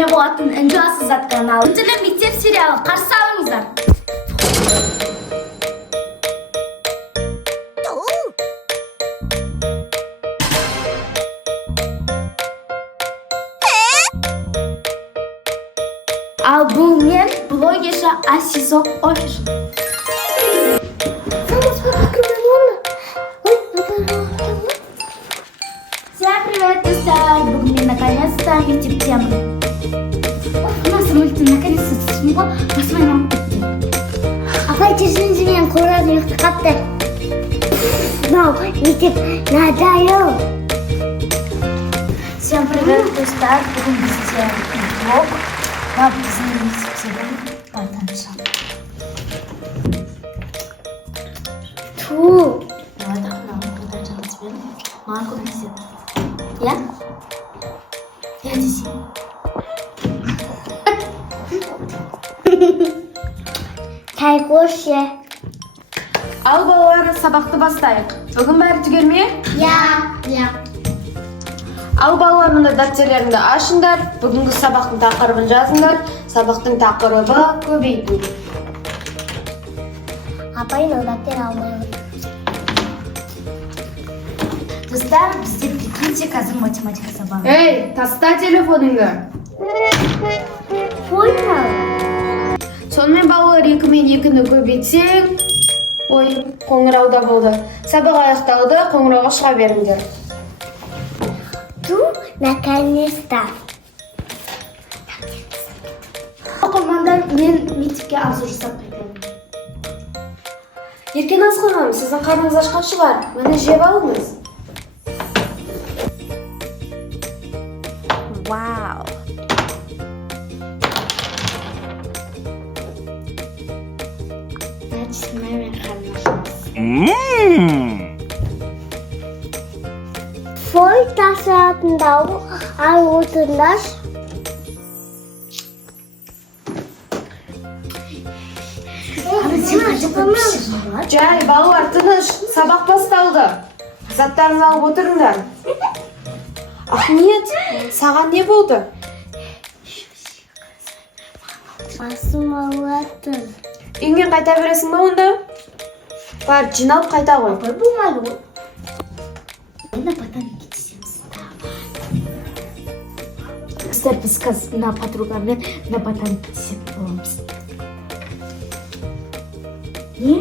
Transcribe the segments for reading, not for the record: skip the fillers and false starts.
Кеме болатын Инжуасыз зат каналы. Үнділі мектеп сериалы қарсы алыңыздар. Ал бұл мен блогерша Асизо Офишл. Всем привет, друзья! Бүгін наконец-то мектеп темы. У нас мультик наконец-то смог посмотреть. Апай тезінді мен қорады ұйықты қапты. Мау, мектеп надайыл. Всем привет, друзья! Бүгін бізде блог. Мап біздің мектептегі байтанша. Ту. Давай так нам куда тебе. Мама куда-то. Я? Я здесь. Тайгоше. Ал балалар, сабақты бастайық. Бүгін бәрі түгел ме? Я. Ал балалар, мұнда дәптерлеріңді ашыңдар. Бүгінгі сабақтың тақырыбын жазыңдар. Сабақтың тақырыбы көбейту. Апай нөлдәттер алмайын. Достар, бізде прикиньте, қазір математика сабағы. Эй, таста телефоныңды. Понял. Сонымен балалар, 2 мен 2-ні көбейтсең, қоңырауда болды. Сабақ аяқталды, қоңырауға шыға беріңдер. Ту, наконец-то. Оқырмандар, мен мектепке азу жасап қайтайын. Еркен Асқаным, сіздің қарныңыз ашқан шығар. Мені жеп алыңыз. Вау. Значит, маме қарнашымыз. Фой тасыратындағы ай отындаш. Жай, балалар, тыныш, сабақ басталды. Заттарыңызды алып отырыңдар. Ахмет, саған не болды? Басым ауыратын. Үйіңе қайта бересің бе онда? Бар, жиналып қайта ғой. Ой, болмайды ғой. Енді потом кетесеміз. Достар, біз қазір мына подругамен на потом кетесек боламыз. Не?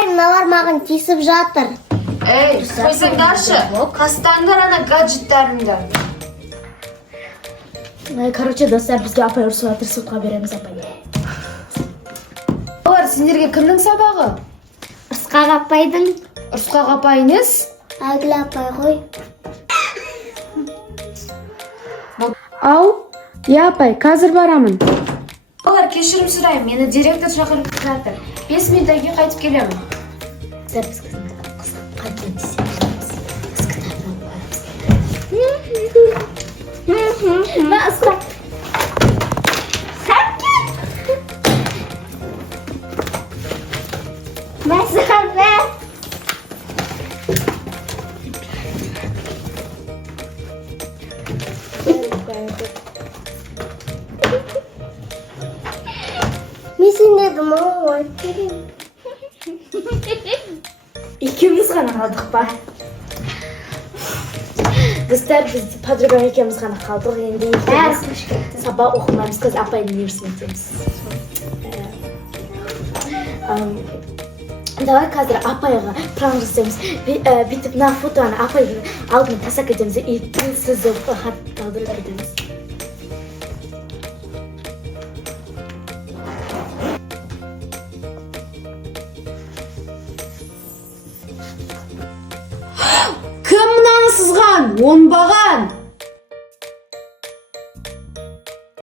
Мыналар маған тесіп жатыр. Эй, қойсаңдаршы, қастаңдар ана гаджеттарыңды. Короче, достар, бізге апай ұрсып жатыр, сотқа береміз апай. Балалар, сендерге кімнің сабағы? Ысқақ апайдың. Ұрысқақ апай емес? Айгүл апай ғой. Ау, я апай, қазір барамын. Балалар, кешірім сұрайын, мені директор шақырып жатыр. 5 минуттан кейін қайтып келемін. Достар, біз қайтып десеміз. Біз кітабын қоямыз. Ба, ысқақ. Мәсіқапе. Мен сендерді маған ойып беремін. Екеуміз ғана қалдық па? Достар, біз подругам екеуміз ғана қалдық. Енді екеуміз сабақ оқымаймыз, қазір апайдың университетіне кетеміз. Давай қазір апайға план жасаймыз. Бүйтіп мына фотоны апайдың алдына тастап кетеміз и сізді хат қалдырып кетеміз. Кім мынаны сызған? Оңбаған!